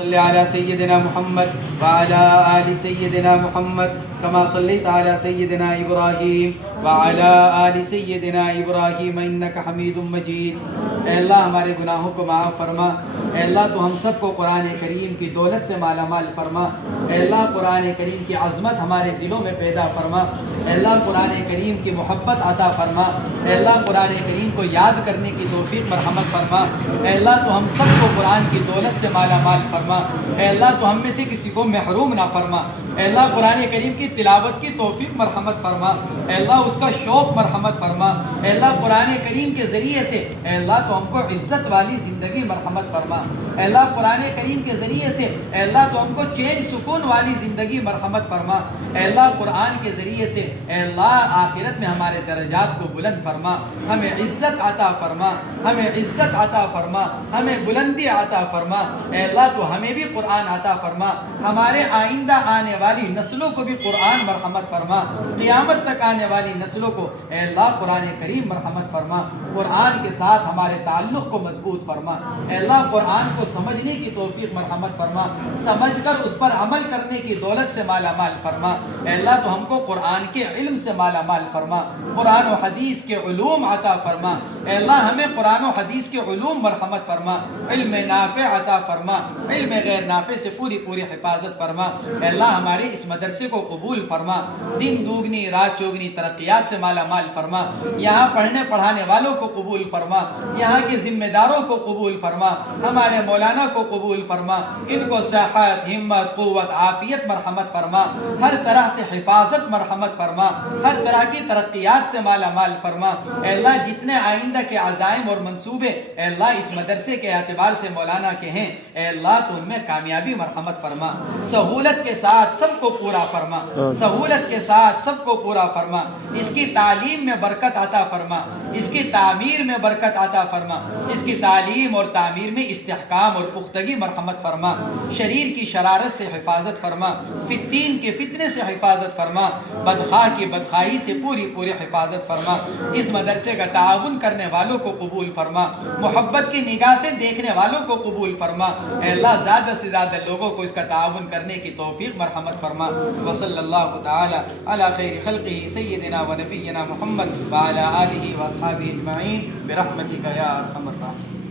صلی علی سیدنا محمد وعلی آل سیدنا محمد کما صلیت علی سیدنا ابراہیم وعلی آل سیدنا ابراہیم انک حمید مجید۔ اے اللہ ہمارے گناہوں کو معاف فرما۔ اے اللہ تو ہم سب کو قرآن کریم کی دولت سے مالا مال فرما۔ اے اللہ قرآن کریم کی عظمت ہمارے دلوں میں پیدا فرما۔ اے اللہ قرآن کریم کی محبت عطا فرما۔ اے اللہ قرآن کریم کو یاد کرنے کی توفیق مرحمت فرما۔ اے اللہ تو ہم سب کو قرآن کی دولت سے مالا مال فرما۔ اے اللہ تو ہم میں سے کسی کو محروم نہ فرما۔ اے اللہ قرآن کریم کی تلاوت کی توفیق مرحمت فرما۔ اے اللہ اس کا شوق مرحمت فرما۔ اے اللہ قرآن کریم کے ذریعے سے اے اللہ تو ہم کو عزت والی زندگی مرحمت فرما۔ اے اللہ قرآن کریم کے ذریعے سے اے اللہ تو ہم کو چین سکون والی زندگی مرحمت فرما۔ اے اللہ قرآن کے ذریعے سے اے اللہ آخرت میں ہمارے درجات کو بلند فرما، ہمیں عزت عطا فرما، ہمیں عزت عطا فرما، ہمیں بلندی عطا فرما۔ اے اللہ تو ہمیں بھی قرآن عطا فرما، ہمارے آئندہ آنے والی نسلوں کو بھی قرآن مرحمت فرما، قیامت تک آنے والی نسلوں کو اے اللہ قرآن کریم مرحمت فرما۔ قرآن کے ساتھ ہمارے تعلق کو مضبوط فرما۔ اے اللہ قرآن کو سمجھنے کی توفیق مرحمت فرما، سمجھ کر اس پر عمل کرنے کی دولت سے مالا مال فرما۔ اے اللہ تو ہم کو قرآن کے علم سے مالا مال فرما، قرآن و حدیث کے علوم عطا فرما۔ اے اللہ ہمیں قرآن و حدیث کے علوم مرحمت فرما، علم نافع عطا فرما، علم غیر نافع سے پوری حفاظت فرما۔ اے اللہ ہمارے اس مدرسے کو قبول فرما، دن دوگنی رات چوگنی ترقیات سے مالا مال فرما۔ یہاں پڑھنے پڑھانے والوں کو قبول فرما، یہاں کے ذمہ داروں کو قبول فرما، ہمارے مولانا کو قبول فرما، ان کو صحت ہمت قوت عافیت مرحمت فرما، ہر طرح سے حفاظت مرحمت فرما، ہر طرح کی ترقیات سے مالا مال فرما۔ اے اللہ جتنے آئندہ کے عزائم اور منصوبے اے اللہ اس مدرسے کے اعتبار سے مولانا کے ہیں اے اللہ تو ان میں کامیابی مرحمت فرما، سہولت کے ساتھ سب کو پورا فرما، سہولت کے ساتھ سب کو پورا فرما، اس کی تعلیم میں برکت عطا فرما، اس کی تعمیر میں برکت عطا فرما، اس کی تعلیم اور تعمیر میں استحکام اور پختگی مرحمت فرما، شریر کی شرارت سے حفاظت فرما، فتین کے فتنے سے حفاظت فرما، بدخواہ کی بدخواہی سے پوری حفاظت فرما۔ اس مدرسے کا تعاون کرنے والوں کو قبول فرما، محبت کی نگاہ سے دیکھنے والوں کو قبول فرما۔ اے اللہ زیادہ سے زیادہ لوگوں کو اس کا تعاون کرنے کی توفیق مرحمت فرما۔ وصلی اللہ تعالی علی خیر خلقہ سیدنا و نبینا محمد وعلی آلہ و اصحابہ اجمعین برحمتک یا ارحم الراحمین۔